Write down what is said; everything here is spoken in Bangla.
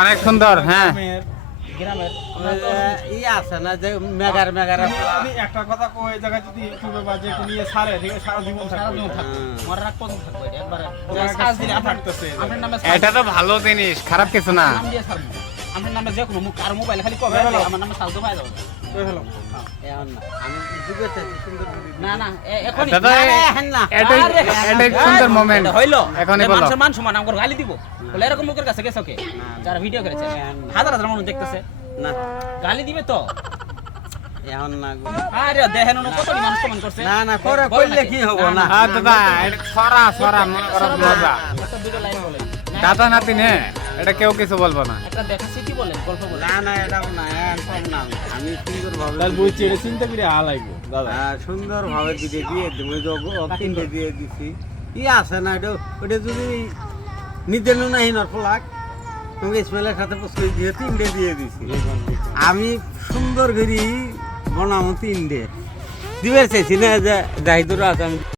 অনেক সুন্দর। হ্যাঁ গ্রামের আছে না যে মেগার মেগার একটা কথা কই এই জায়গা যদি ইউটিউবে বা যে নিয়ে ছাড়ে ঠিক আছে সারা জীবন থাকবে মরার রাগ কত থাকবে একবারে থাকতেছে। আপনার নামে এটা তো ভালো জিনিস, খারাপ কিছু না। নাম দিয়ে ছাড়বো আপনার নামে যে কোনো আর মোবাইল খালি কবে আমার নামে সালতো পাই যাবে আমি যুগে সুন্দর না না এখন দাদা এটাই সুন্দর মোমেন্ট হইলো এখনই বলো। মান সম্মান আমার গালি দিব বলে এরকম লোকের কাছে গেছে ওকে যারা ভিডিও করেছে হাজার হাজার মানুষ দেখতেছে না গালি দিবে তো এখন না আরে দেখেন না কত মানুষ কমেন্ট করছে না না করে কইলে কি হবে না দাদা এটা ছড়া মনে করো মজা। একটা দুটো লাইন বলে দাদা নাতি নে, এটা কেউ কিছু বলবো না। একটা দেখাচ্ছি কি বলে গল্প বলে না না এটাও না সব না আমি সুন্দরভাবে তার বুঝছি এটা চিন্তা করে আলাইবো দাদা। সুন্দরভাবে দিয়ে কিনে দিয়ে দিছি ই আছে না এটা ওটা যদি নিজে নুনাহীন ফলাক তোমাকে ইসমাইলের সাথে পুষ্করি দিয়ে 3 দিয়ে দিছি। আমি সুন্দর করে বনামো 3 দিবের চাইছি না যে জাহিদুর আছে আমি